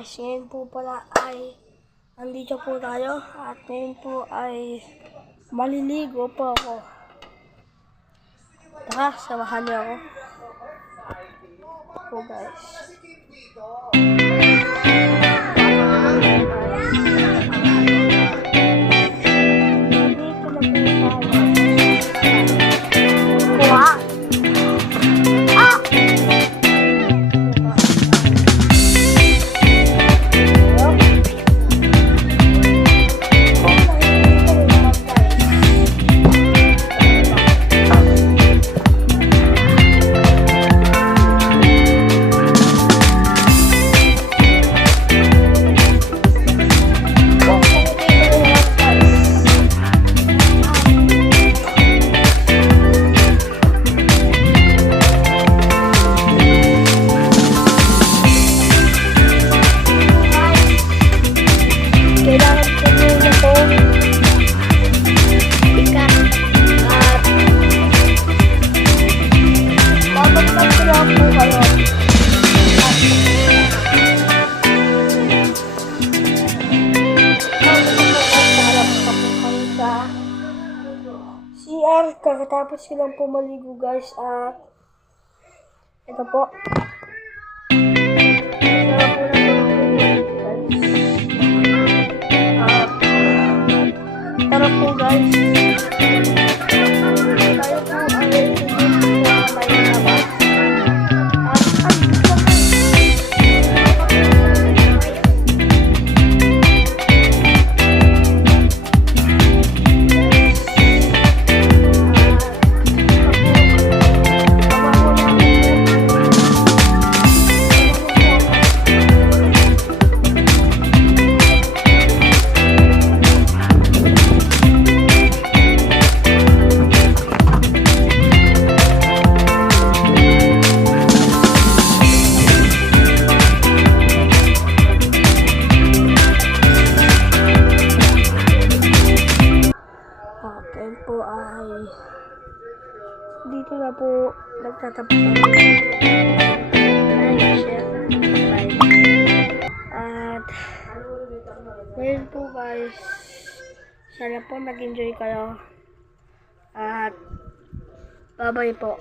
guys, ngayon po pala ay andito po tayo at ngayon po ay maliligo po ako. Tara, samahan niyo ako. Po guys. Kakatapos ko lang po maligo guys at ito po. Tara po guys. Tayo po ay sa may labas. Ayan po ay dito na po nagtatapos ang like, share, subscribe. At ngayon po guys, sana po nag-enjoy kayo at bye bye po.